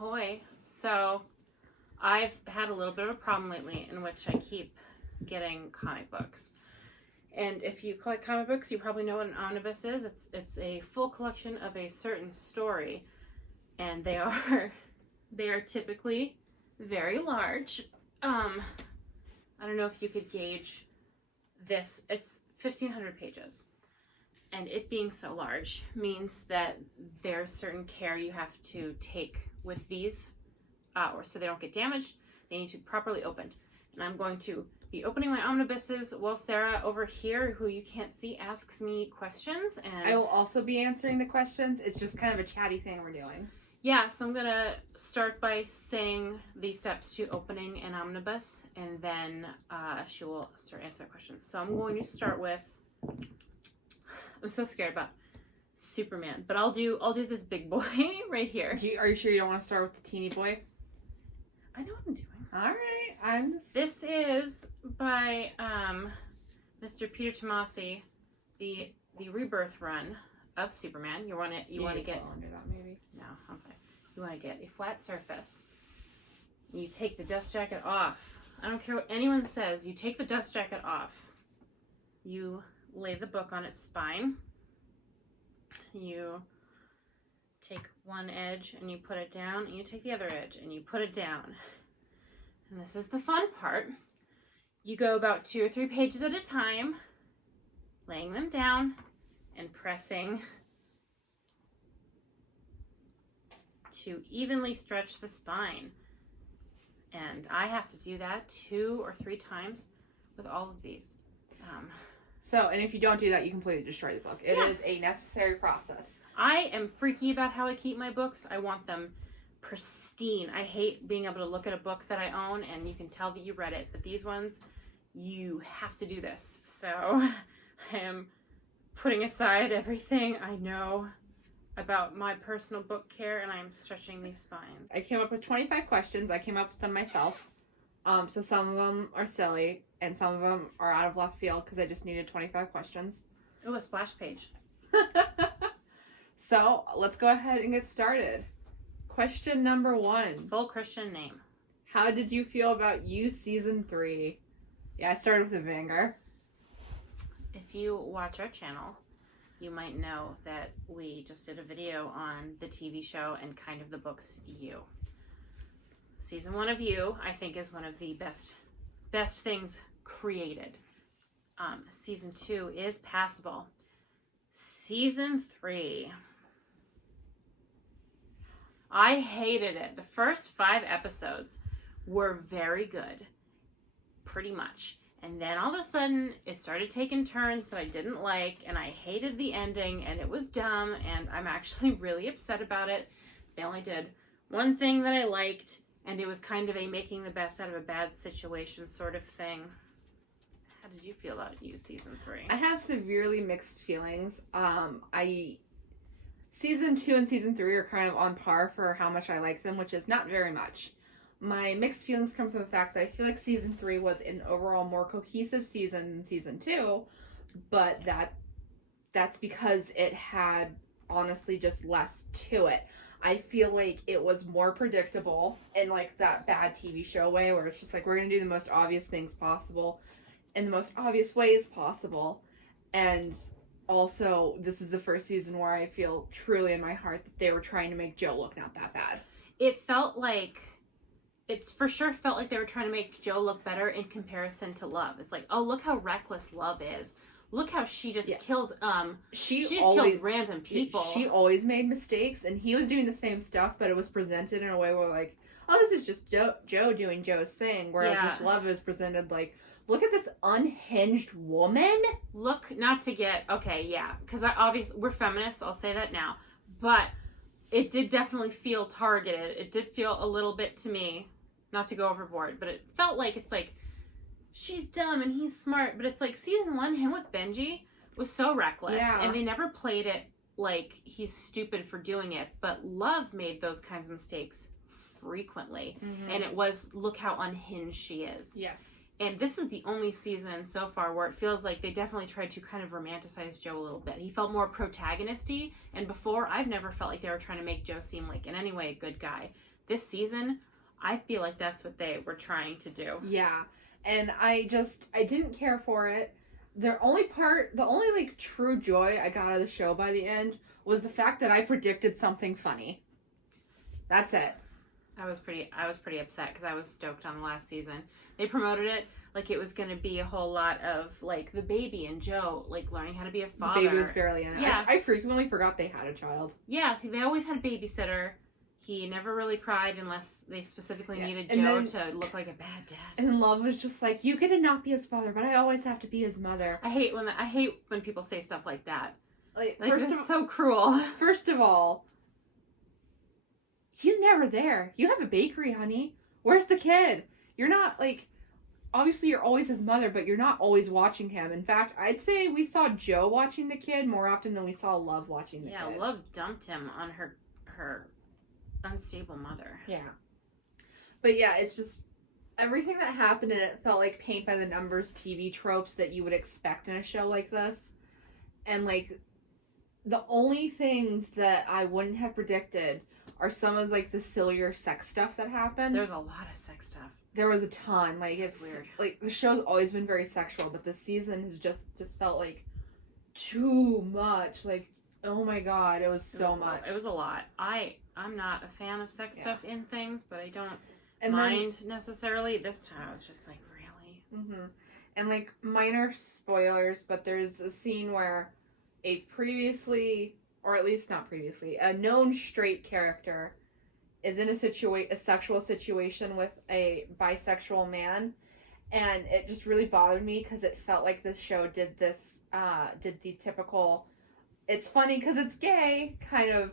Ahoy. So I've had a little bit of a problem lately in which I keep getting comic books. And if you collect comic books, you probably know what an omnibus is. It's a full collection of a certain story. And they are typically very large. I don't know if you could gauge this. It's 1,500 pages. And it being so large means that there's certain care you have to take with these, or so they don't get damaged. They need to be properly opened. And I'm going to be opening my omnibuses while Sarah over here, who you can't see, asks me questions. And I will also be answering the questions. It's just kind of a chatty thing we're doing. Yeah, so I'm going to start by saying the steps to opening an omnibus, and then she will start answering questions. So I'm going to start with... I'm so scared about Superman, but I'll do this big boy right here. Are you sure you don't want to start with the teeny boy? I know what I'm doing. All right, This is by Mr. Peter Tomasi, the rebirth run of Superman. You want to get under that maybe. No, I'm fine. You want to get a flat surface. You take the dust jacket off. I don't care what anyone says. You take the dust jacket off. You lay the book on its spine. You take one edge and you put it down, and you take the other edge and you put it down. And this is the fun part. You go about 2 or 3 pages at a time, laying them down and pressing to evenly stretch the spine. And I have to do that 2 or 3 times with all of these. And if you don't do that, you completely destroy the book. It is a necessary process. I am freaky about how I keep my books. I want them pristine. I hate being able to look at a book that I own and you can tell that you read it. But these ones, you have to do this. So I am putting aside everything I know about my personal book care, and I am stretching these spines. I came up with 25 questions. I came up with them myself. So some of them are silly, and some of them are out of left field because I just needed 25 questions. Oh, a splash page. So let's go ahead and get started. Question number 1. Full Christian name. How did you feel about You Season 3? Yeah, I started with a banger. If you watch our channel, you might know that we just did a video on the TV show and kind of the books You. Season 1 of You, I think, is one of the best things created. Season 2 is passable. Season 3, I hated it. The first 5 episodes were very good, pretty much. And then all of a sudden, it started taking turns that I didn't like, and I hated the ending, and it was dumb, and I'm actually really upset about it. They only did one thing that I liked, and it was kind of a making the best out of a bad situation sort of thing. How did you feel about You Season 3? I have severely mixed feelings. Season 2 and Season 3 are kind of on par for how much I like them, which is not very much. My mixed feelings come from the fact that I feel like Season 3 was an overall more cohesive season than Season 2, but that's because it had, honestly, just less to it. I feel like it was more predictable in, like, that bad TV show way, where it's just like, we're going to do the most obvious things possible in the most obvious ways possible. And also, this is the first season where I feel truly in my heart that they were trying to make Joe look not that bad. It for sure felt like they were trying to make Joe look better in comparison to Love. It's like, oh, look how reckless Love is. Look how she just kills, she just kills random people. She always made mistakes, and he was doing the same stuff, but it was presented in a way where, like, oh, this is just Joe doing Joe's thing. Whereas with Love, it was presented like, look at this unhinged woman. Because we're feminists, I'll say that now. But it did definitely feel targeted. It did feel a little bit to me, not to go overboard, but it felt like it's like, she's dumb and he's smart, but it's like Season 1, him with Benji was so reckless, and they never played it like he's stupid for doing it, but Love made those kinds of mistakes frequently, and it was, look how unhinged she is. Yes. And this is the only season so far where it feels like they definitely tried to kind of romanticize Joe a little bit. He felt more protagonist-y, and before, I've never felt like they were trying to make Joe seem like in any way a good guy. this season, I feel like that's what they were trying to do. Yeah. And I didn't care for it. The only like true joy I got out of the show by the end was the fact that I predicted something funny. That's it. I was pretty upset because I was stoked on the last season. They promoted it like it was going to be a whole lot of like the baby and Joe like learning how to be a father. The baby was barely in it. Yeah. I frequently forgot they had a child. Yeah, they always had a babysitter. He never really cried unless they specifically needed and Joe then, to look like a bad dad. And Love was just like, you get to not be his father, but I always have to be his mother. I hate when people say stuff like that. Like it's so cruel. First of all, he's never there. You have a bakery, honey. Where's the kid? You're not like, obviously you're always his mother, but you're not always watching him. In fact, I'd say we saw Joe watching the kid more often than we saw Love watching the kid. Yeah, Love dumped him on her unstable mother. Yeah. But yeah, it's just everything that happened in it felt like paint by the numbers TV tropes that you would expect in a show like this. And like the only things that I wouldn't have predicted are some of like the sillier sex stuff that happened. There's a lot of sex stuff. There was a ton. Like it's weird. Like the show's always been very sexual, but this season has just felt like too much. Like, oh my god, it was so much. It was a lot. I'm not a fan of sex stuff in things, but I don't and mind necessarily. This time I was just like, really? Mm-hmm. And like minor spoilers, but there's a scene where a previously, or at least not previously, a known straight character is in a sexual situation with a bisexual man, and it just really bothered me because it felt like this show did the typical, it's funny because it's gay kind of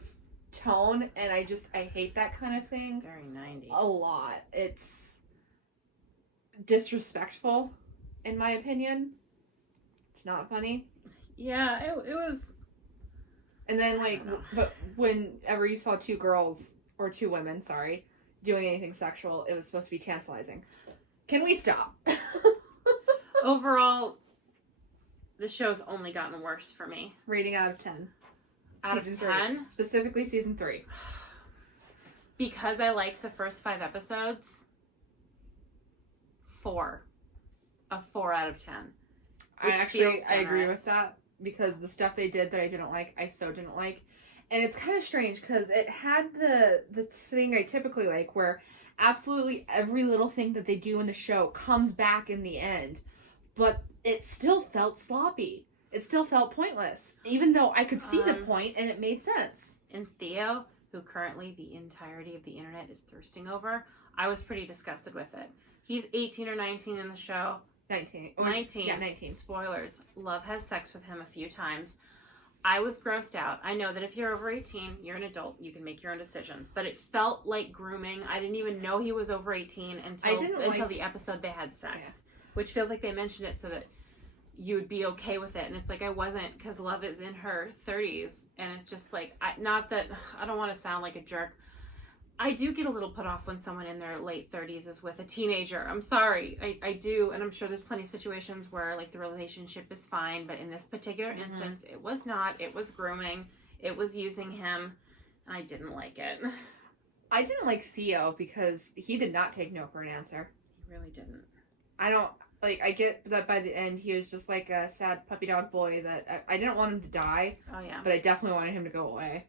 tone, and I hate that kind of thing. Very 90s. A lot. It's disrespectful, in my opinion. It's not funny. Yeah, it was. And then but whenever you saw two girls, or two women, sorry, doing anything sexual, it was supposed to be tantalizing. Can we stop? Overall, the show's only gotten worse for me. Rating out of 10. Out of 10? Specifically season 3. Because I liked the first 5 episodes, 4. A 4 out of 10. I agree with that, because the stuff they did that I didn't like, I so didn't like. And it's kind of strange, because it had the thing I typically like, where absolutely every little thing that they do in the show comes back in the end. But it still felt sloppy. It still felt pointless, even though I could see the point and it made sense. And Theo, who currently the entirety of the internet is thirsting over, I was pretty disgusted with it. He's 18 or 19 in the show. 19. 19. Yeah, 19. Spoilers. Love has sex with him a few times. I was grossed out. I know that if you're over 18, you're an adult. You can make your own decisions. But it felt like grooming. I didn't even know he was over 18 until the episode they had sex. Yeah. Which feels like they mentioned it so that you would be okay with it. And it's like, I wasn't, because Love is in her 30s. And it's just like, not that, I don't want to sound like a jerk. I do get a little put off when someone in their late 30s is with a teenager. I'm sorry. I do. And I'm sure there's plenty of situations where like the relationship is fine. But in this particular instance, it was not. It was grooming. It was using him. And I didn't like it. I didn't like Theo because he did not take no for an answer. He really didn't. I get that by the end he was just like a sad puppy dog boy that I didn't want him to die. Oh, yeah. But I definitely wanted him to go away.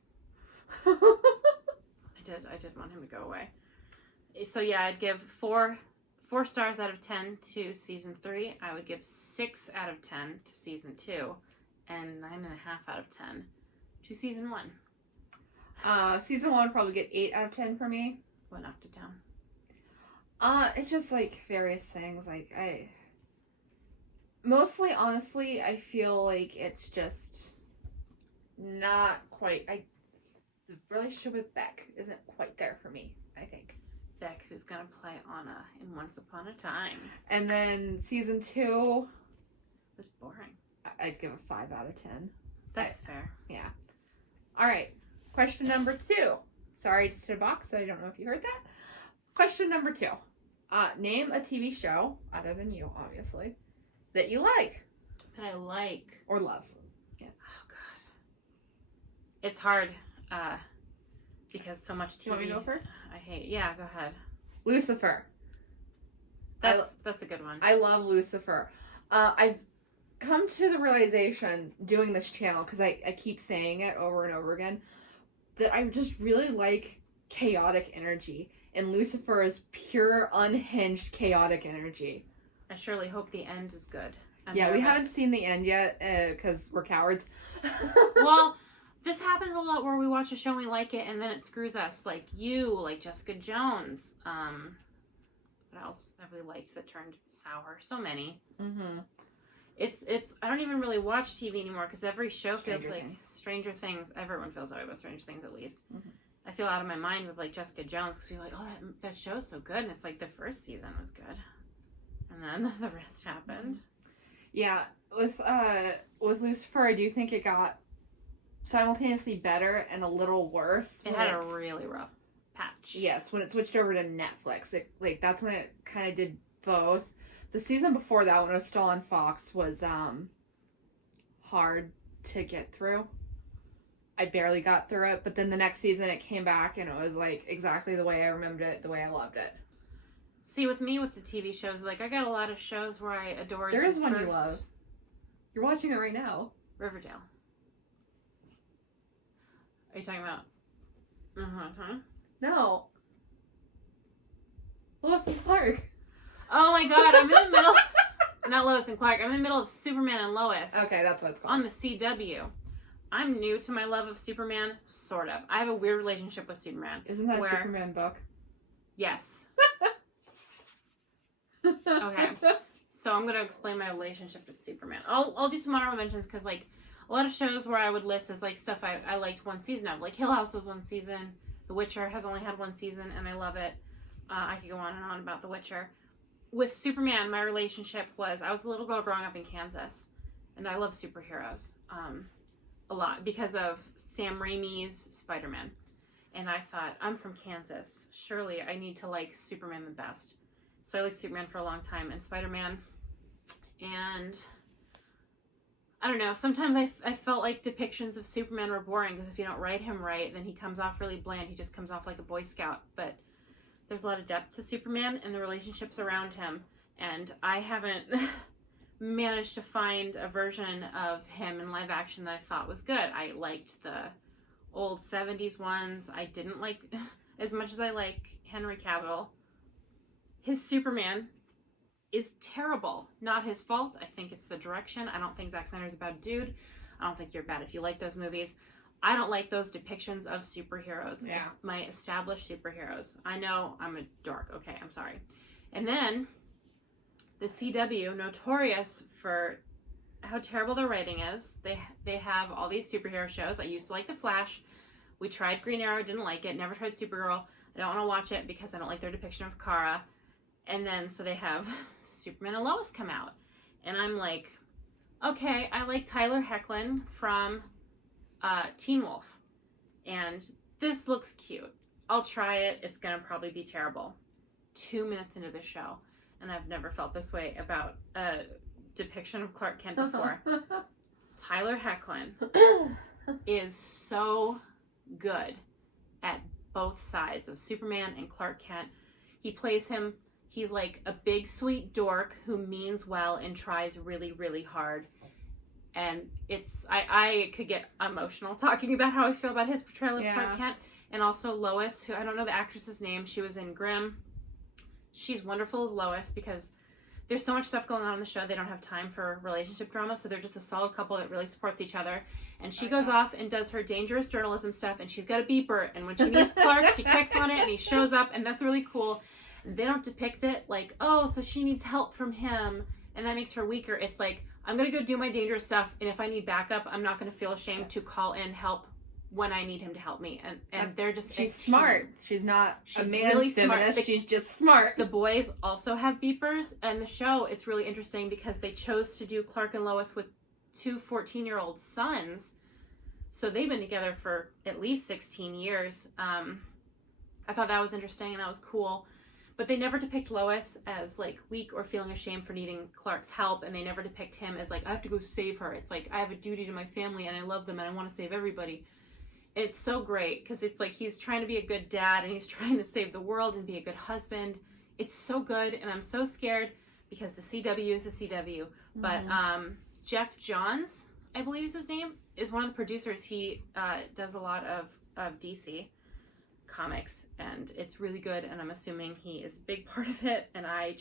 I did want him to go away. So yeah, I'd give 4 stars out of 10 to season 3. I would give 6 out of 10 to season 2, and 9.5 out of 10 to season 1. Season 1 would probably get 8 out of 10 for me. What knocked it down? It's just like various things. Like mostly, honestly, I feel like it's just not quite. The relationship with Beck isn't quite there for me, I think. Beck, who's going to play Anna in Once Upon a Time. And then season 2 was boring. I'd give a 5 out of 10. That's fair. Yeah. All right. Question number 2. Sorry, I just hit a box, so I don't know if you heard that. Question number 2. Name a TV show, other than you, obviously, that you like. That I like. Or love. Yes. Oh, God. It's hard. because so much TV. Do you want me to go first? I hate. Yeah, go ahead. Lucifer. That's a good one. I love Lucifer. I've come to the realization doing this channel, because I keep saying it over and over again, that I just really like chaotic energy. And Lucifer is pure, unhinged, chaotic energy. I surely hope the end is good. We haven't seen the end yet, because we're cowards. Well, this happens a lot where we watch a show and we like it, and then it screws us. Like Jessica Jones. What else have we liked that turned sour? So many. Mm-hmm. It's. I don't even really watch TV anymore because every show feels Stranger like Things. Stranger Things. Everyone feels that way about Stranger Things, at least. Mm-hmm. I feel out of my mind with like Jessica Jones because we're like, oh, that show's so good, and it's like the first season was good, and then the rest happened. Yeah, with Lucifer, I do think it got simultaneously better and a little worse. It had a really rough patch. Yes, when it switched over to Netflix, that's when it kind of did both. The season before that, when it was still on Fox, was hard to get through. I barely got through it, but then the next season it came back and it was like exactly the way I remembered it, the way I loved it. See, with me, with the TV shows, like I got a lot of shows where I adored. There is one you love. You're watching it right now. Riverdale. Are you talking about? No. Lois and Clark. Oh my god, I'm in the middle. Not Lois and Clark. I'm in the middle of Superman and Lois. Okay, that's what it's called. On the CW. I'm new to my love of Superman, sort of. I have a weird relationship with Superman. Isn't that a Superman book? Yes. Okay. So I'm going to explain my relationship to Superman. I'll do some honorable mentions because, like, a lot of shows where I would list as, like, stuff I liked one season of. Like, Hill House was one season. The Witcher has only had one season, and I love it. I could go on and on about The Witcher. With Superman, my relationship was, I was a little girl growing up in Kansas, and I love superheroes a lot because of Sam Raimi's Spider-Man. And I thought, I'm from Kansas. Surely I need to like Superman the best. So I liked Superman for a long time, and Spider-Man. And I don't know, sometimes I felt like depictions of Superman were boring because if you don't write him right, then he comes off really bland. He just comes off like a Boy Scout. But there's a lot of depth to Superman and the relationships around him. And I haven't managed to find a version of him in live action that I thought was good. I liked the old 70s ones. I didn't like as much as I like Henry Cavill. His Superman is terrible. Not his fault. I think it's the direction. I don't think Zack Snyder's a bad dude. I don't think you're bad if you like those movies. I don't like those depictions of superheroes. Yeah. My established superheroes. I know I'm a dork. Okay, I'm sorry. And then the CW, notorious for how terrible their writing is. They have all these superhero shows. I used to like The Flash. We tried Green Arrow, didn't like it. Never tried Supergirl. I don't want to watch it because I don't like their depiction of Kara. And then so they have Superman and Lois come out. And I'm like, okay, I like Tyler Hoechlin from Teen Wolf. And this looks cute. I'll try it. It's going to probably be terrible. 2 minutes into the show. And I've never felt this way about a depiction of Clark Kent before. Tyler Hoechlin is so good at both sides of Superman and Clark Kent. He plays him, he's like a big sweet dork who means well and tries really, really hard. And it's, I could get emotional talking about how I feel about his portrayal of Clark Kent. And also Lois, who I don't know the actress's name, she was in Grimm. She's wonderful as Lois because there's so much stuff going on in the show. They don't have time for relationship drama, so they're just a solid couple that really supports each other. And she goes off and does her dangerous journalism stuff, and she's got a beeper. And when she meets Clark, she clicks on it, and he shows up, and that's really cool. And they don't depict it like, oh, so she needs help from him, and that makes her weaker. It's like, I'm going to go do my dangerous stuff, and if I need backup, I'm not going to feel ashamed to call in help when I need him to help me. And they're just... She's smart. She's not a man's really feminist. smart. She's just smart. The boys also have beepers, and the show, it's really interesting because they chose to do Clark and Lois with 2 14-year-old sons. So they've been together for at least 16 years. I thought that was interesting and that was cool. But they never depict Lois as, like, weak or feeling ashamed for needing Clark's help, and they never depict him as, like, I have to go save her. It's like, I have a duty to my family, and I love them, and I want to save everybody. It's so great because it's like he's trying to be a good dad and he's trying to save the world and be a good husband. It's so good, and I'm so scared because the CW is the CW. But Jeff Johns, I believe is his name, is one of the producers. He does a lot of DC comics, and it's really good, and I'm assuming he is a big part of it, and I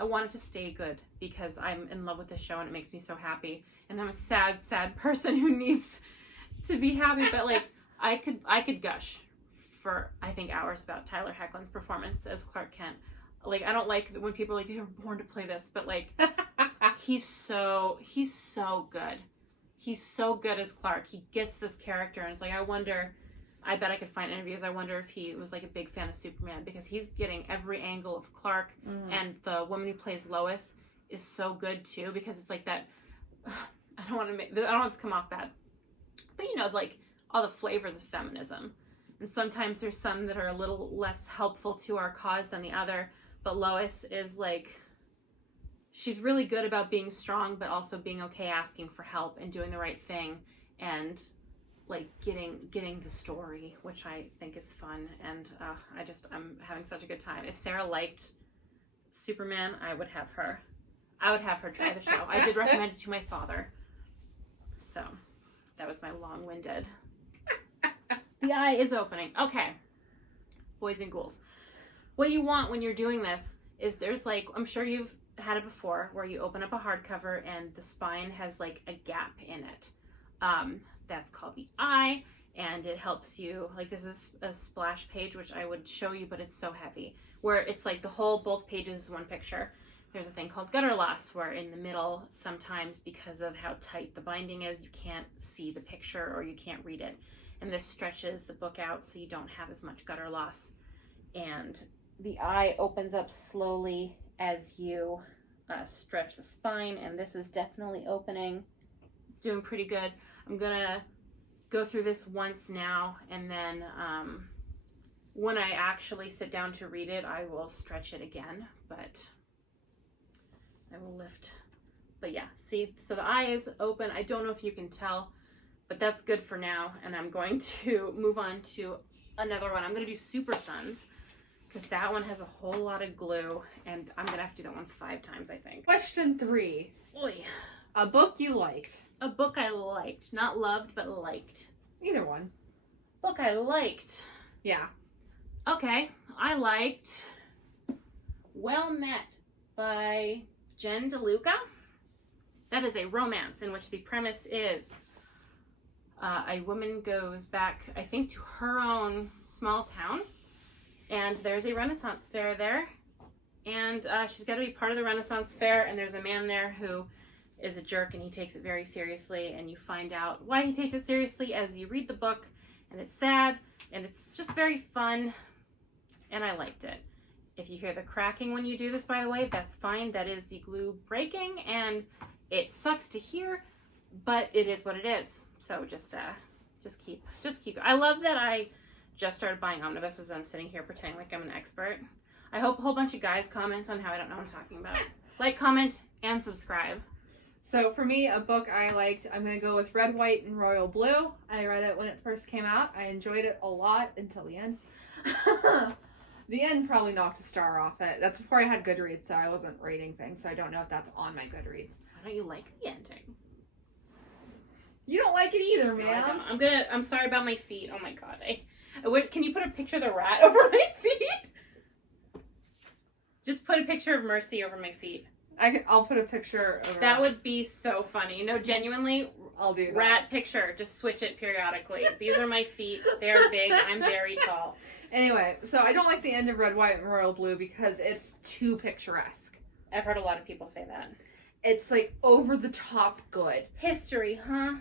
want it to stay good because I'm in love with the show and it makes me so happy, and I'm a sad person who needs to be happy, but like I could gush for I think hours about Tyler Hoechlin's performance as Clark Kent. Like, I don't like when people are like, you were born to play this, but like he's so good. He's so good as Clark. He gets this character, and it's like, I bet I could find interviews. I wonder if he was like a big fan of Superman, because he's getting every angle of Clark, and the woman who plays Lois is so good too, because it's like that. I don't want this to come off bad, but you know, like all the flavors of feminism, and sometimes there's some that are a little less helpful to our cause than the other. But Lois is like, she's really good about being strong, but also being okay asking for help and doing the right thing, and like getting the story, which I think is fun. And I'm having such a good time. If Sarah liked Superman, I would have her try the show. I did recommend it to my father. So that was my long-winded. The eye is opening. Okay, boys and ghouls. What you want when you're doing this is, there's like, I'm sure you've had it before, where you open up a hardcover and the spine has like a gap in it. That's called the eye, and it helps you, like, this is a splash page, which I would show you, but it's so heavy, where it's like both pages is one picture. There's a thing called gutter loss, where in the middle, sometimes because of how tight the binding is, you can't see the picture or you can't read it. And this stretches the book out so you don't have as much gutter loss. And the eye opens up slowly as you stretch the spine, and this is definitely opening. It's doing pretty good. I'm gonna go through this once now, and then when I actually sit down to read it, I will stretch it again, but I will lift. But yeah, see, so the eye is open. I don't know if you can tell, but that's good for now, and I'm going to move on to another one. I'm gonna do Super Sons, because that one has a whole lot of glue, and I'm gonna have to do that one 5 times, I think. Question 3. Oy. A book you liked. A book I liked. Not loved, but liked. Either one. Book I liked. Yeah. Okay, I liked Well Met by Jen DeLuca. That is a romance in which the premise is a woman goes back, I think, to her own small town, and there's a Renaissance fair there, and she's got to be part of the Renaissance fair, and there's a man there who is a jerk, and he takes it very seriously, and you find out why he takes it seriously as you read the book, and it's sad, and it's just very fun, and I liked it. If you hear the cracking when you do this, by the way, that's fine. That is the glue breaking, and it sucks to hear, but it is what it is. So just keep. I love that I just started buying omnibuses, and I'm sitting here pretending like I'm an expert. I hope a whole bunch of guys comment on how I don't know what I'm talking about. Like, comment, and subscribe. So for me, a book I liked, I'm going to go with Red, White, and Royal Blue. I read it when it first came out. I enjoyed it a lot until the end. The end probably knocked a star off it. That's before I had Goodreads, so I wasn't rating things, so I don't know if that's on my Goodreads. Why don't you like the ending? You don't like it either, man. No, I don't. I'm sorry about my feet. Oh my god. Can you put a picture of the rat over my feet? Just put a picture of Mercy over my feet. I'll put a picture of that. Would be so funny. No, genuinely, I'll do that. Rat picture. Just switch it periodically. These are my feet. They're big. I'm very tall. Anyway, so I don't like the end of Red, White, and Royal Blue because it's too picturesque. I've heard a lot of people say that. It's like over the top good. History, huh?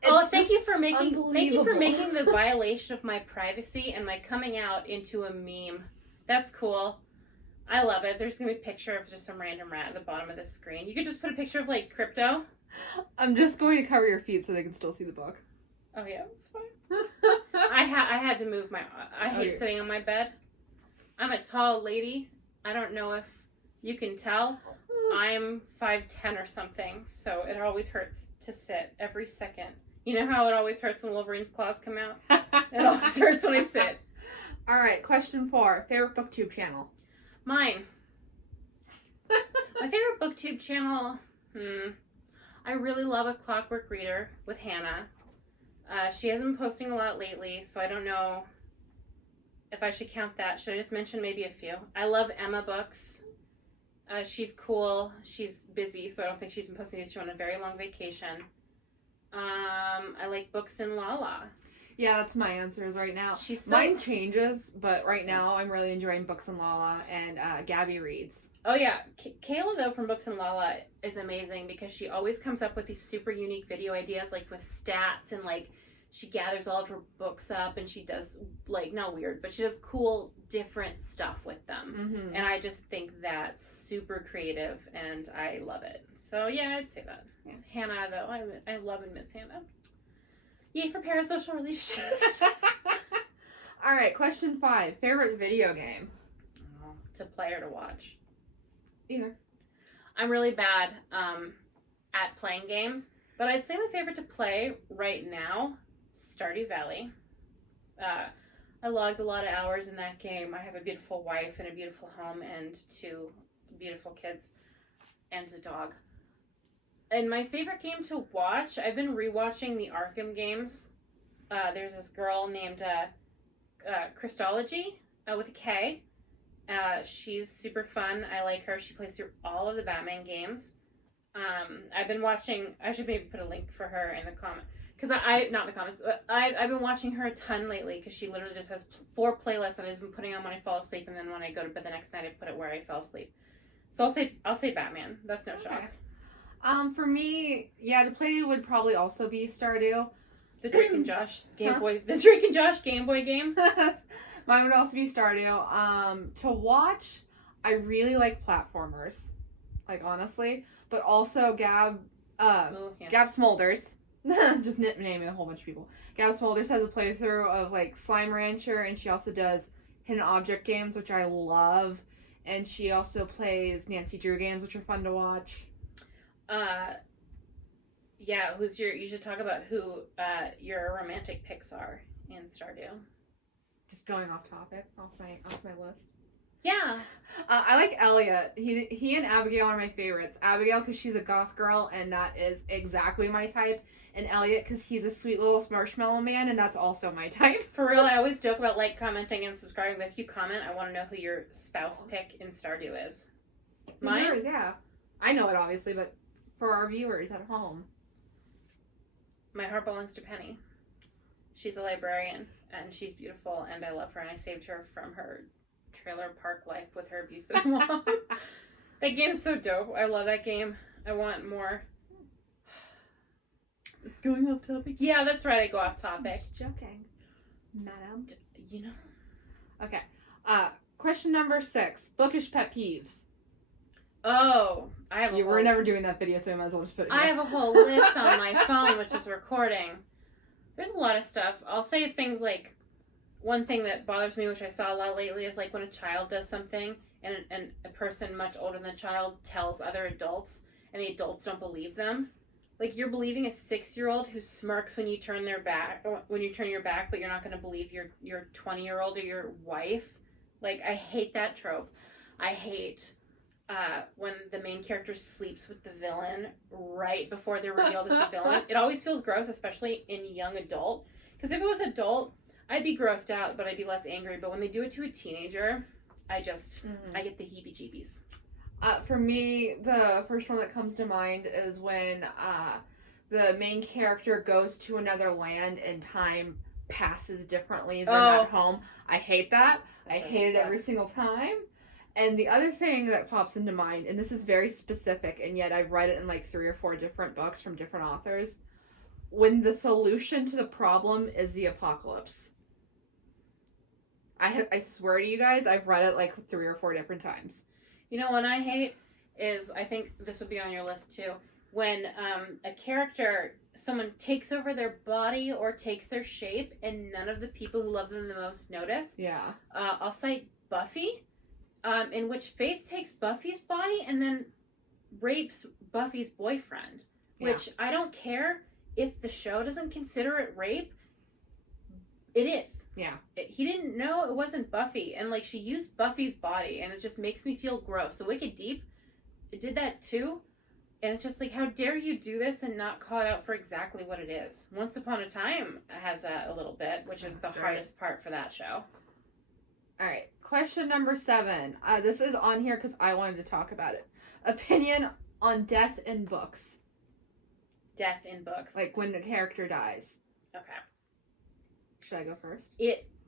It's thank you for making the violation of my privacy and my coming out into a meme. That's cool. I love it. There's gonna be a picture of just some random rat at the bottom of the screen. You could just put a picture of like crypto. I'm just going to cover your feet so they can still see the book. Oh yeah, that's fine. I had to move my. I hate sitting on my bed. I'm a tall lady. I don't know if you can tell. I'm 5'10" or something, so it always hurts to sit every second. You know how it always hurts when Wolverine's claws come out? It always hurts when I sit. All right, question 4. Favorite booktube channel? Mine. My favorite booktube channel, I really love A Clockwork Reader with Hannah. She hasn't been posting a lot lately, so I don't know if I should count that. Should I just mention maybe a few? I love Emma Books. She's cool. She's busy, so I don't think she's been posting these. She's on a very long vacation. I like Books in Lala. Yeah, that's my answers right now. Mine changes, but right now I'm really enjoying Books and Lala and Gabby Reads. Oh yeah, Kayla though from Books and Lala is amazing because she always comes up with these super unique video ideas, like with stats, and like she gathers all of her books up and she does like, not weird, but she does cool different stuff with them. Mm-hmm. And I just think that's super creative and I love it. So yeah, I'd say that. Yeah. Hannah though, I love and miss Hannah. Yay for parasocial relationships. All right, question 5. Favorite video game? To play or to watch? Either. I'm really bad at playing games, but I'd say my favorite to play right now, Stardew Valley. I logged a lot of hours in that game. I have a beautiful wife and a beautiful home and 2 beautiful kids and a dog. And my favorite game to watch, I've been rewatching the Arkham games. There's this girl named Christology with a K. She's super fun. I like her. She plays through all of the Batman games. I've been watching, I should maybe put a link for her in the comment. Because not in the comments, but I've been watching her a ton lately because she literally just has 4 playlists that I've been putting on when I fall asleep, and then when I go to bed the next night I put it where I fell asleep. So I'll say Batman. That's no shock. For me, yeah, to play would probably also be Stardew. The Drake and Josh Game Boy. The Drake and Josh Game Boy game. Mine would also be Stardew. To watch, I really like platformers, like honestly, but also Gab Smolders. Just naming a whole bunch of people. Gab Smolders has a playthrough of like Slime Rancher, and she also does hidden object games, which I love, and she also plays Nancy Drew games, which are fun to watch. Yeah, you should talk about who your romantic picks are in Stardew. Just going off topic, off my list. Yeah. I like Elliot. He and Abigail are my favorites. Abigail because she's a goth girl and that is exactly my type. And Elliot because he's a sweet little marshmallow man and that's also my type. For real, I always joke about commenting, and subscribing, but if you comment, I want to know who your spouse pick in Stardew is. Mine? Yours, yeah. I know it obviously, but for our viewers at home. My heart belongs to Penny. She's a librarian and she's beautiful and I love her, and I saved her from her trailer park life with her abusive mom. That game's so dope. I love that game. I want more. It's going off topic. Yeah, that's right. I go off topic. Just joking, madam. You know. Okay. Question number 6. Bookish pet peeves. Oh, I have. We're never doing that video, so I might as well just put it. I have a whole list on my phone, which is recording. There's a lot of stuff. I'll say things like, one thing that bothers me, which I saw a lot lately, is like when a child does something and a person much older than the child tells other adults and the adults don't believe them. Like, you're believing a 6-year-old who smirks when you turn your back, but you're not going to believe your 20-year-old or your wife. Like, I hate that trope. I hate when the main character sleeps with the villain right before they're revealed as the villain. It always feels gross, especially in young adult. Because if it was adult, I'd be grossed out, but I'd be less angry. But when they do it to a teenager, I get the heebie-jeebies. For me, the first one that comes to mind is when the main character goes to another land and time passes differently than at home. I hate that. I hate it every single time. And the other thing that pops into mind, and this is very specific, and yet I've read it in like 3 or 4 different books from different authors, when the solution to the problem is the apocalypse. I swear to you guys, I've read it like 3 or 4 different times. You know what I hate is, I think this would be on your list too, when a character, someone takes over their body or takes their shape and none of the people who love them the most notice. Yeah. I'll cite Buffy, in which Faith takes Buffy's body and then rapes Buffy's boyfriend, which I don't care if the show doesn't consider it rape, it is. Yeah. He didn't know it wasn't Buffy, and like she used Buffy's body, and it just makes me feel gross. The Wicked Deep, it did that too, and it's just like, how dare you do this and not call it out for exactly what it is. Once Upon a Time has that a little bit, which is the hardest part for that show. All right, question number 7. This is on here because I wanted to talk about it. Opinion on death in books. Death in books. Like when the character dies. Okay. Should I go first?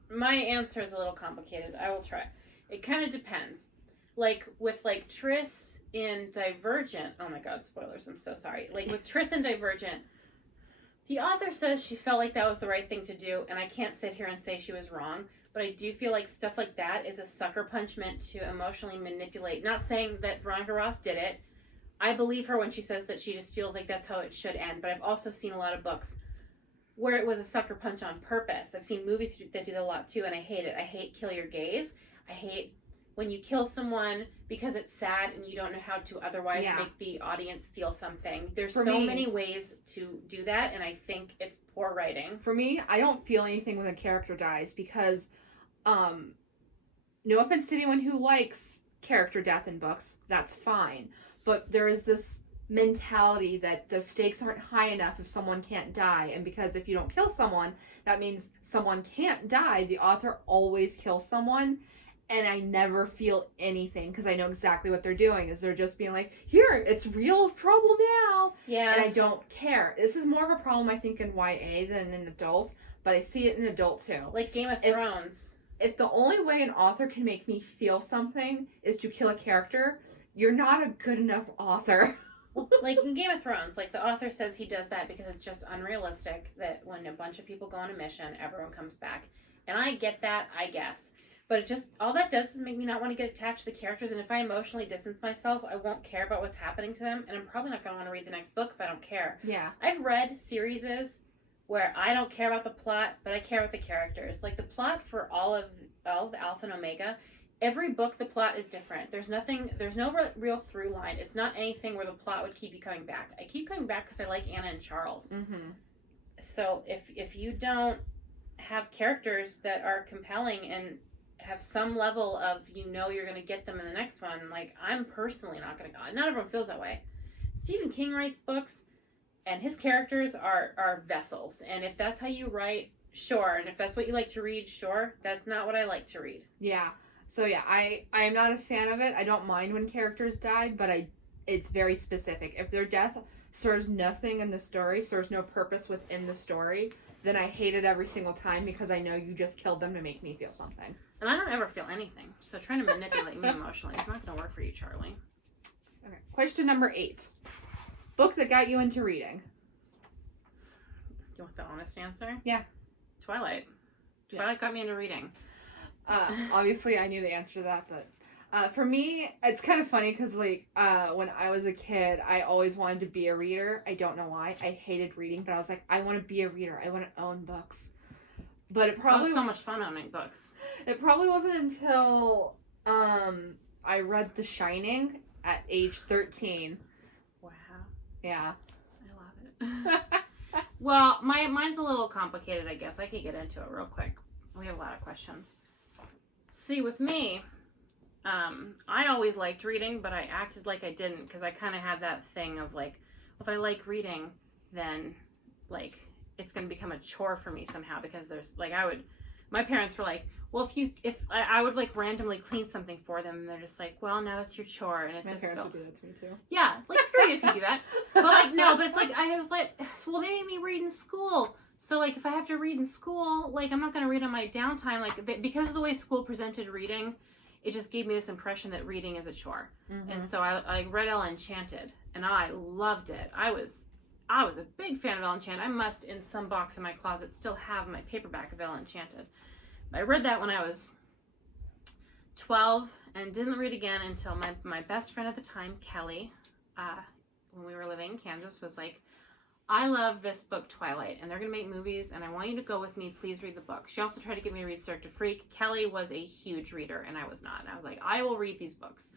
My answer is a little complicated. I will try. It kind of depends. Like with like Triss in Divergent. Oh my god, spoilers! I'm so sorry. Like with Triss in Divergent, the author says she felt like that was the right thing to do, and I can't sit here and say she was wrong. But I do feel like stuff like that is a sucker punch meant to emotionally manipulate. Not saying that Veronica Roth did it. I believe her when she says that she just feels like that's how it should end. But I've also seen a lot of books where it was a sucker punch on purpose. I've seen movies that do that a lot too, and I hate it. I hate kill your gaze. I hate when you kill someone because it's sad and you don't know how to otherwise make the audience feel something. There's many ways to do that, and I think it's poor writing. For me, I don't feel anything when a character dies because, no offense to anyone who likes character death in books, that's fine. But there is this mentality that the stakes aren't high enough if someone can't die, and because if you don't kill someone, that means someone can't die. The author always kills someone, and I never feel anything because I know exactly what they're doing. Is they're just being like, here, it's real trouble now. Yeah. And I don't care. This is more of a problem, I think, in YA than in adult, but I see it in adult too. Like Game of Thrones. If the only way an author can make me feel something is to kill a character, you're not a good enough author. Like in Game of Thrones, like the author says he does that because it's just unrealistic that when a bunch of people go on a mission, everyone comes back. And I get that, I guess. But it just, all that does is make me not want to get attached to the characters, and if I emotionally distance myself, I won't care about what's happening to them, and I'm probably not going to want to read the next book if I don't care. Yeah. I've read series where I don't care about the plot, but I care about the characters. Like the plot for all of Alpha and Omega, every book the plot is different. There's no real through line. It's not anything where the plot would keep you coming back. I keep coming back because I like Anna and Charles. Mm-hmm. So if you don't have characters that are compelling and have some level of, you're going to get them in the next one, like, I'm personally not going to go. Not everyone feels that way. Stephen King writes books, and his characters are vessels. And if that's how you write, sure. And if that's what you like to read, sure. That's not what I like to read. Yeah. So yeah, I am not a fan of it. I don't mind when characters die, but it's very specific. If their death serves nothing in the story, serves no purpose within the story, then I hate it every single time because I know you just killed them to make me feel something. And I don't ever feel anything. So trying to manipulate me emotionally is not going to work for you, Charlie. Okay. Question number 8. Book that got you into reading. You want the honest answer? Yeah. Twilight. Twilight got me into reading. Obviously, I knew the answer to that, but for me, it's kind of funny because, like, when I was a kid, I always wanted to be a reader. I don't know why. I hated reading, but I was like, I want to be a reader. I want to own books. But it probably... was so much fun owning books. It probably wasn't until I read The Shining at age 13. Wow. Yeah. I love it. Well, mine's a little complicated, I guess. I could get into it real quick. We have a lot of questions. See, with me, I always liked reading, but I acted like I didn't because I kind of had that thing of, like, if I like reading, then, like, it's going to become a chore for me somehow because there's, like, my parents were like, well, if I would, like, randomly clean something for them, and they're just like, well, now that's your chore, and My parents would do that to me, too. Yeah, like, screw you if you do that. But, like, no, but it's like, I was like, well, they made me read in school. So, like, if I have to read in school, like, I'm not going to read on my downtime. Like, because of the way school presented reading, it just gave me this impression that reading is a chore. Mm-hmm. And so I read Ella Enchanted, and I loved it. I was a big fan of Ella Enchanted. I must, in some box in my closet, still have my paperback of Ella Enchanted. I read that when I was 12 and didn't read again until my best friend at the time, Kelly, when we were living in Kansas, was like, I love this book, Twilight, and they're going to make movies, and I want you to go with me. Please read the book. She also tried to get me to read Cirque du Freak. Kelly was a huge reader, and I was not. And I was like, I will read these books.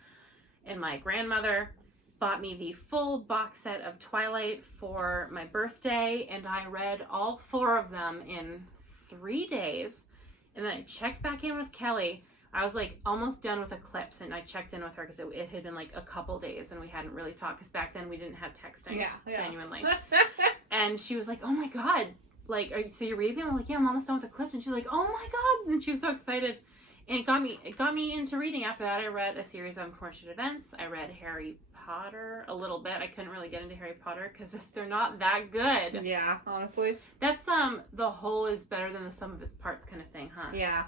And my grandmother bought me the full box set of Twilight for my birthday, and I read all 4 of them in 3 days. And then I checked back in with Kelly. I was like almost done with Eclipse, and I checked in with her because it had been like a couple days and we hadn't really talked, because back then we didn't have texting. Genuinely. And she was like, oh my God, like, so you're reading them? I'm like, yeah, I'm almost done with Eclipse. And she's like, oh my God. And she was so excited. And it got me into reading. After that, I read a series of unfortunate events. I read Harry Potter a little bit. I couldn't really get into Harry Potter because they're not that good. Yeah, honestly. That's the whole is better than the sum of its parts kind of thing, huh? Yeah.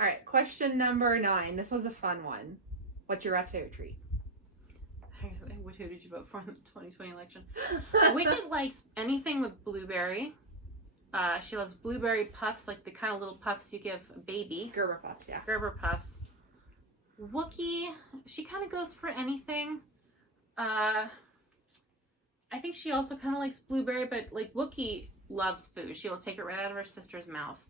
All right, question number 9. This was a fun one. What's your rat's favorite treat? Who did you vote for in the 2020 election? Wicked likes anything with blueberry. She loves blueberry puffs, like the kind of little puffs you give a baby. Gerber puffs, yeah. Gerber puffs. Wookie, she kind of goes for anything. I think she also kind of likes blueberry, but like Wookie loves food. She will take it right out of her sister's mouth.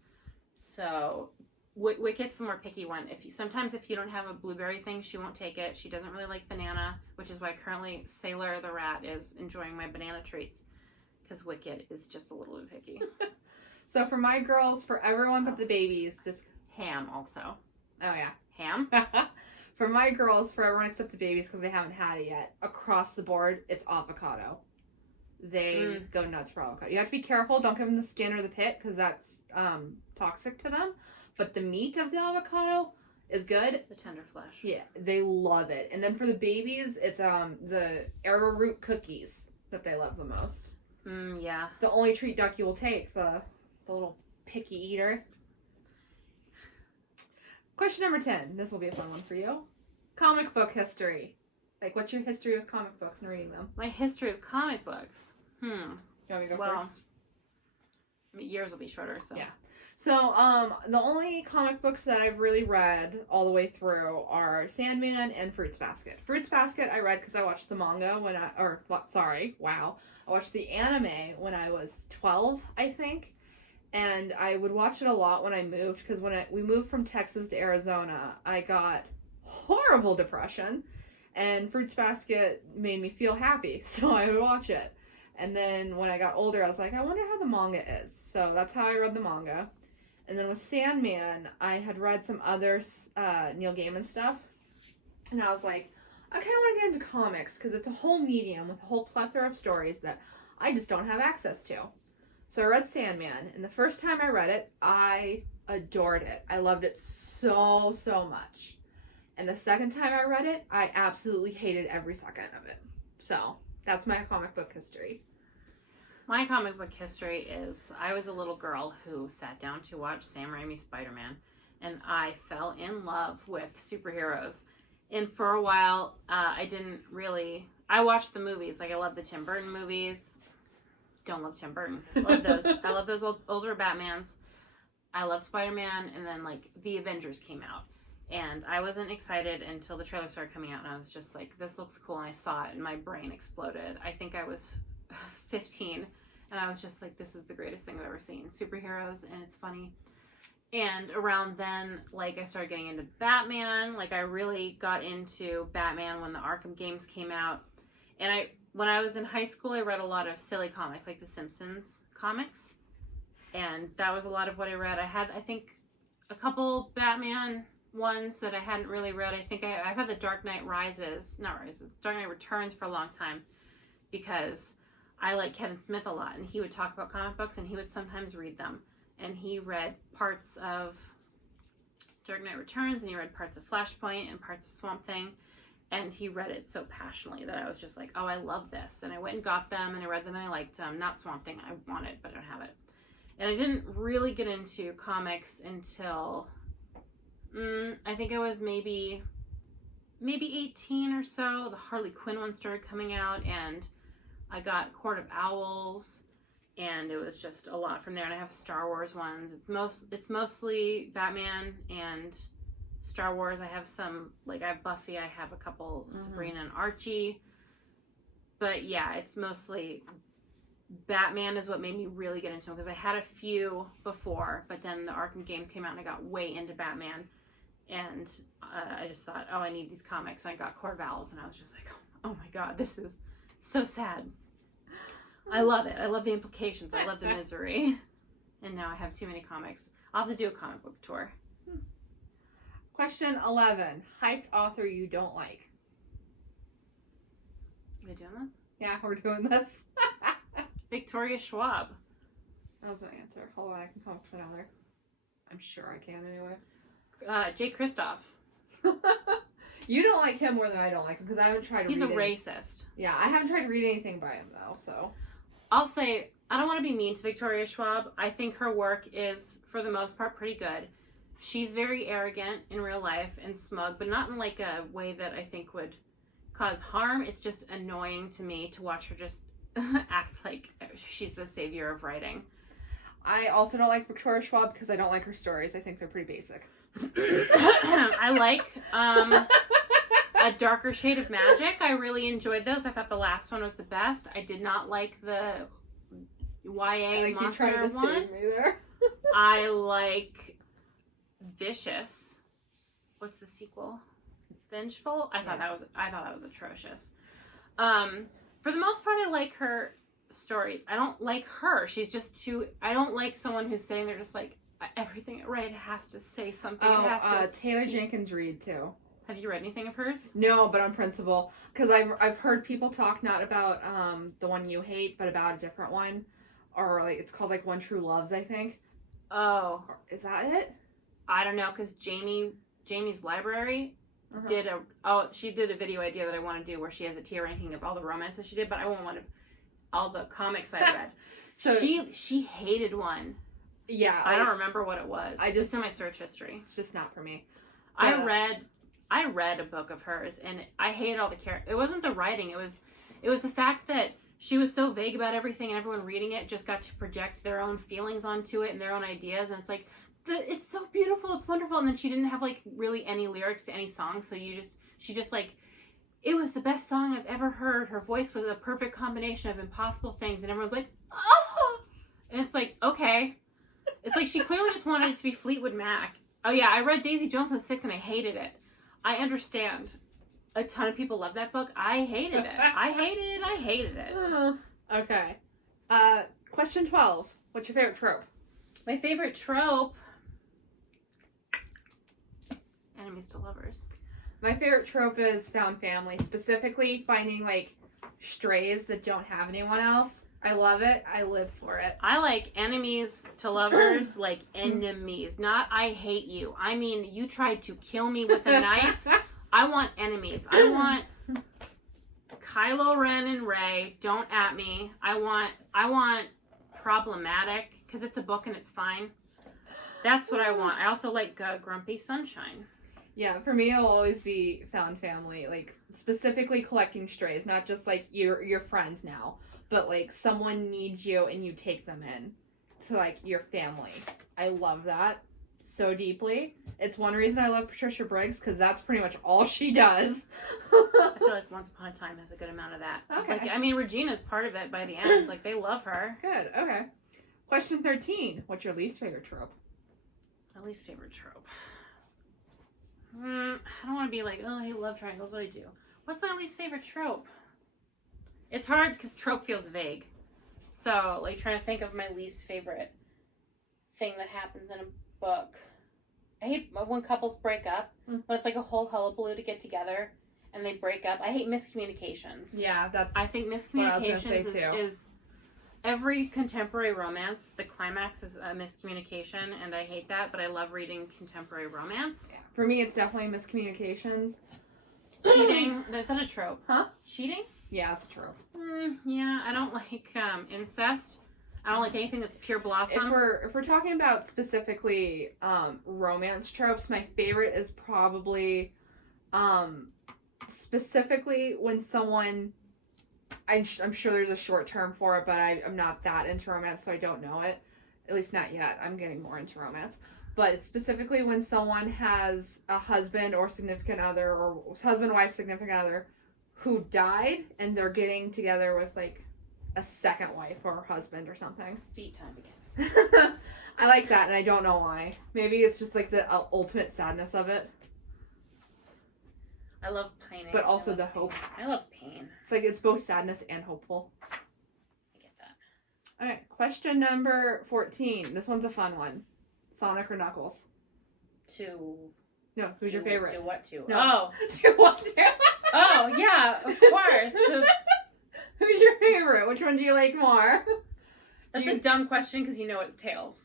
So Wicket's the more picky one. Sometimes if you don't have a blueberry thing, she won't take it. She doesn't really like banana, which is why currently Sailor the rat is enjoying my banana treats, because Wicket is just a little bit picky. So for my girls, for everyone but the babies, just ham also. Oh yeah, ham. For my girls, for everyone except the babies, because they haven't had it yet, across the board, it's avocado. They go nuts for avocado. You have to be careful. Don't give them the skin or the pit, because that's toxic to them. But the meat of the avocado is good. The tender flesh. Yeah, they love it. And then for the babies, it's the arrowroot cookies that they love the most. Yeah. It's the only treat Ducky will take, the little picky eater. Question number 10. This will be a fun one for you. Comic book history. Like, what's your history with comic books and reading them? My history of comic books. You want me to go first? Yours will be shorter, so. Yeah. So, the only comic books that I've really read all the way through are Sandman and Fruits Basket. Fruits Basket I read because I watched the manga I watched the anime when I was 12, I think. And I would watch it a lot when I moved, because when we moved from Texas to Arizona, I got horrible depression, and Fruits Basket made me feel happy, so I would watch it. And then when I got older, I was like, I wonder how the manga is. So that's how I read the manga. And then with Sandman, I had read some other Neil Gaiman stuff, and I was like, I kind of want to get into comics, because it's a whole medium with a whole plethora of stories that I just don't have access to. So I read Sandman, and the first time I read it, I adored it. I loved it so, so much. And the second time I read it, I absolutely hated every second of it. So that's my comic book history. My comic book history is, I was a little girl who sat down to watch Sam Raimi's Spider-Man, and I fell in love with superheroes. And for a while, I watched the movies. Like, I love the Tim Burton movies. Don't love Tim Burton. Love those. I love those older Batmans. I love Spider-Man, and then like the Avengers came out, and I wasn't excited until the trailer started coming out, and I was just like, this looks cool, and I saw it and my brain exploded. I think I was 15, and I was just like, this is the greatest thing I've ever seen. Superheroes, and it's funny. And around then, like, I started getting into Batman. Like, I really got into Batman when the Arkham games came out, and when I was in high school, I read a lot of silly comics, like the Simpsons comics. And that was a lot of what I read. I think, a couple Batman ones that I hadn't really read. I think I've had the Dark Knight Dark Knight Returns for a long time, because I like Kevin Smith a lot, and he would talk about comic books, and he would sometimes read them. And he read parts of Dark Knight Returns, and he read parts of Flashpoint and parts of Swamp Thing. And he read it so passionately that I was just like, oh, I love this. And I went and got them, and I read them, and I liked them. Not Swamp Thing. I want it, but I don't have it. And I didn't really get into comics until, I think I was maybe 18 or so. The Harley Quinn one started coming out, and I got Court of Owls, and it was just a lot from there. And I have Star Wars ones. It's mostly Batman and Star Wars. I have some, like, I have Buffy, I have a couple Sabrina and Archie. But yeah, it's mostly Batman is what made me really get into them, because I had a few before, but then the Arkham games came out and I got way into Batman. And I just thought, oh, I need these comics. And I got Court of Owls, and I was just like, oh, oh my god, this is so sad. I love it. I love the implications. I love the misery. And now I have too many comics. I'll have to do a comic book tour. Question 11. Hyped author you don't like. Are we doing this? Yeah, we're doing this. Victoria Schwab. That was my answer. Hold on, I can come up with another. I'm sure I can anyway. Jake Kristoff. You don't like him more than I don't like him because I haven't tried to read He's a racist. Yeah, I haven't tried to read anything by him though, so. I'll say, I don't want to be mean to Victoria Schwab. I think her work is, for the most part, pretty good. She's very arrogant in real life and smug, but not in like a way that I think would cause harm. It's just annoying to me to watch her just act like she's the savior of writing. I also don't like Victoria Schwab because I don't like her stories. I think they're pretty basic. I like A Darker Shade of Magic. I really enjoyed those. I thought the last one was the best. I did not like the YA monster one. Save me there. I like Vicious. What's the sequel? Vengeful? I thought that was atrocious. For the most part, I like her story. I don't like her. She's just too. I don't like someone who's sitting there just like everything I read has to say something. Oh, it has to Taylor Jenkins Reid too. Have you read anything of hers? No, but on principle, because I've heard people talk not about the one you hate, but about a different one, or like it's called like One True Loves, I think. Oh, is that it? I don't know, because Jamie's Library she did a video idea that I want to do where she has a tier ranking of all the romances she did, but I won't want to all the comics I read. So she hated one. Yeah, I don't remember what it was. It's in my search history. It's just not for me. Yeah. I read a book of hers and I hated all the characters. It wasn't the writing. It was the fact that she was so vague about everything and everyone reading it just got to project their own feelings onto it and their own ideas. And it's like, it's so beautiful. It's wonderful. And then she didn't have like really any lyrics to any song. So she just like, it was the best song I've ever heard. Her voice was a perfect combination of impossible things. And everyone's like, oh, and it's like, okay. It's like she clearly just wanted it to be Fleetwood Mac. Oh yeah, I read Daisy Jones and the Six and I hated it. I understand. A ton of people love that book. I hated it. I hated it. Okay. Question 12. What's your favorite trope? My favorite trope. Enemies to lovers. My favorite trope is found family. Specifically finding like strays that don't have anyone else. I love it. I live for it. I like enemies to lovers, like enemies. Not I hate you. I mean, you tried to kill me with a knife. I want enemies. I want Kylo Ren and Rey. Don't at me. I want problematic because it's a book and it's fine. That's what I want. I also like Grumpy Sunshine. Yeah, for me, it'll always be found family. Like specifically collecting strays, not just like your friends now. But, like, someone needs you and you take them in to, like, your family. I love that so deeply. It's one reason I love Patricia Briggs, because that's pretty much all she does. I feel like Once Upon a Time has a good amount of that. Okay. Like, I mean, Regina's part of it by the end. Like, they love her. Good, okay. Question 13. What's your least favorite trope? My least favorite trope? I don't want to be like, oh, I hate love triangles. What do I do? What's my least favorite trope? It's hard because trope feels vague. So, like, trying to think of my least favorite thing that happens in a book. I hate when couples break up. When it's like a whole hullabaloo to get together and they break up. I hate miscommunications. Yeah, I think miscommunications is every contemporary romance. The climax is a miscommunication, and I hate that, but I love reading contemporary romance. Yeah. For me, it's definitely miscommunications. Cheating. Is that a trope? Huh? Cheating? Yeah, it's true. Yeah, I don't like incest. I don't like anything that's pure blossom. If we're talking about specifically romance tropes, my favorite is probably specifically when someone. I'm sure there's a short term for it, but I'm not that into romance, so I don't know it. At least not yet. I'm getting more into romance. But it's specifically when someone has a husband or significant other, or husband, wife, significant other, who died, and they're getting together with, like, a second wife or husband or something. Feet time again. I like that, and I don't know why. Maybe it's just, like, the ultimate sadness of it. I love pining. But also I love the hope. pain. I love pain. It's like it's both sadness and hopeful. I get that. All right, question number 14. This one's a fun one. Sonic or Knuckles? No, who's your favorite? Do what to? No. Oh. Do what to? Oh, yeah, of course. So, who's your favorite? Which one do you like more? that's a dumb question because you know it's Tails.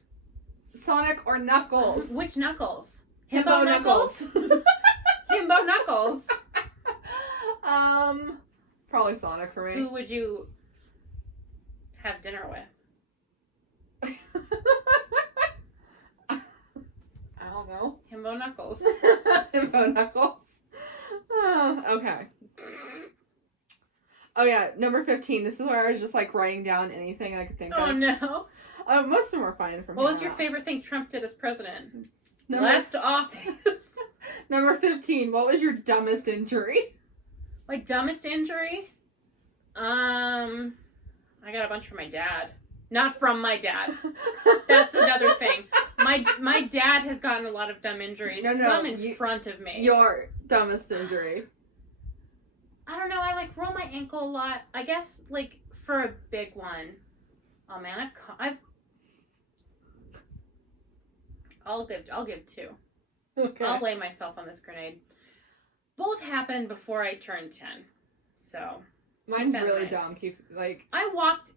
Sonic or Knuckles? Which Knuckles? Himbo Knuckles. Himbo Knuckles. Probably Sonic for me. Who would you have dinner with? I don't know. Himbo Knuckles. Himbo Knuckles. Oh, okay. Oh yeah, number 15. This is where I was just like writing down anything I could think Oh of. no. Most of them were fine from What here was your out. favorite thing Trump did as president? Number, Left office. number 15. What was your dumbest injury? My dumbest injury? I got a bunch from my dad. Not from my dad. That's another thing. My dad has gotten a lot of dumb injuries. No, some in front of me. Your dumbest injury. I don't know. I like roll my ankle a lot. I guess like for a big one. Oh man, I'll give two. Okay. I'll lay myself on this grenade. Both happened before I turned 10. So Mine's that really way. dumb. I walked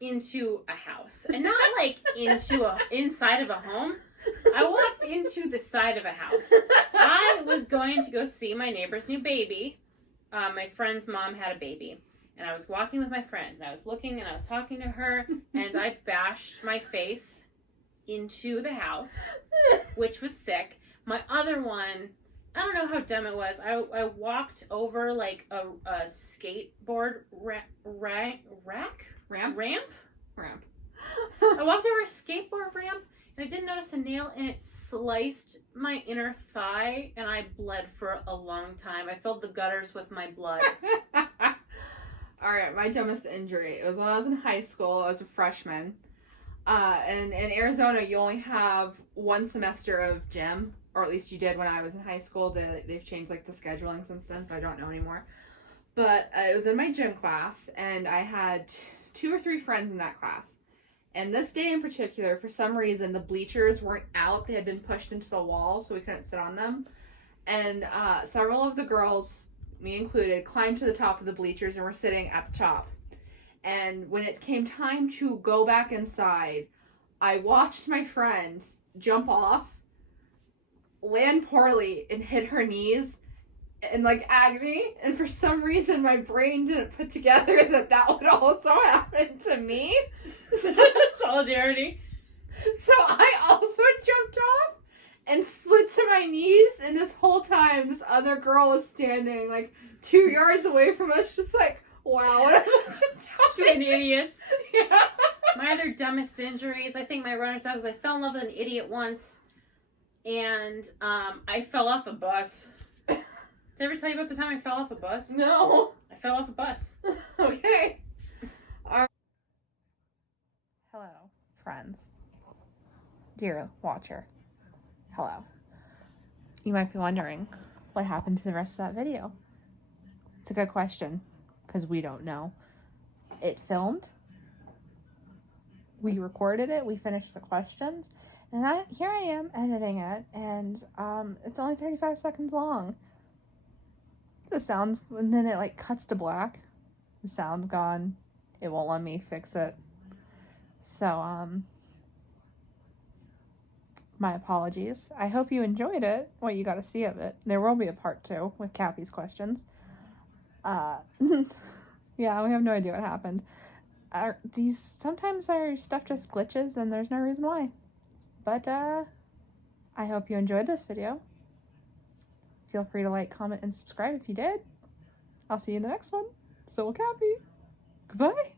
into a house, and not like inside of a home. I walked into the side of a house. I was going to go see my neighbor's new baby. My friend's mom had a baby, and I was walking with my friend, and I was looking, and I was talking to her, and I bashed my face into the house, which was sick. My other one, I don't know how dumb it was. I walked over like a skateboard ramp. I walked over a skateboard ramp, and I didn't notice a nail, and it sliced my inner thigh, and I bled for a long time. I filled the gutters with my blood. Alright, my dumbest injury. It was when I was in high school. I was a freshman. And in Arizona, you only have one semester of gym, or at least you did when I was in high school. They've changed like the scheduling since then, so I don't know anymore. But it was in my gym class, and I had 2 or 3 friends in that class. And this day in particular, for some reason, the bleachers weren't out. They had been pushed into the wall, so we couldn't sit on them. And several of the girls, me included, climbed to the top of the bleachers and were sitting at the top. And when it came time to go back inside, I watched my friend jump off, land poorly, and hit her knees in like agony. And for some reason, my brain didn't put together that would also happen to me. Solidarity. So I also jumped off and slid to my knees. And this whole time, this other girl was standing like 2 yards away from us, just like, wow, what am I Doing idiots. Yeah. My other dumbest injuries, I think my runners-up was I fell in love with an idiot once, and I fell off a bus. Did I ever tell you about the time I fell off a bus? No. I fell off a bus. Okay. Hello, friends. Dear watcher. Hello. You might be wondering what happened to the rest of that video. It's a good question, because we don't know. It filmed. We recorded it. We finished the questions. And here I am editing it. And it's only 35 seconds long. The sounds, and then it like cuts to black. The sound's gone. It won't let me fix it. So, my apologies. I hope you enjoyed it, what you got to see of it. There will be a part 2 with Cappy's questions. Yeah, we have no idea what happened. Sometimes our stuff just glitches and there's no reason why. But, I hope you enjoyed this video. Feel free to like, comment, and subscribe if you did. I'll see you in the next one. So will Cappy. Goodbye.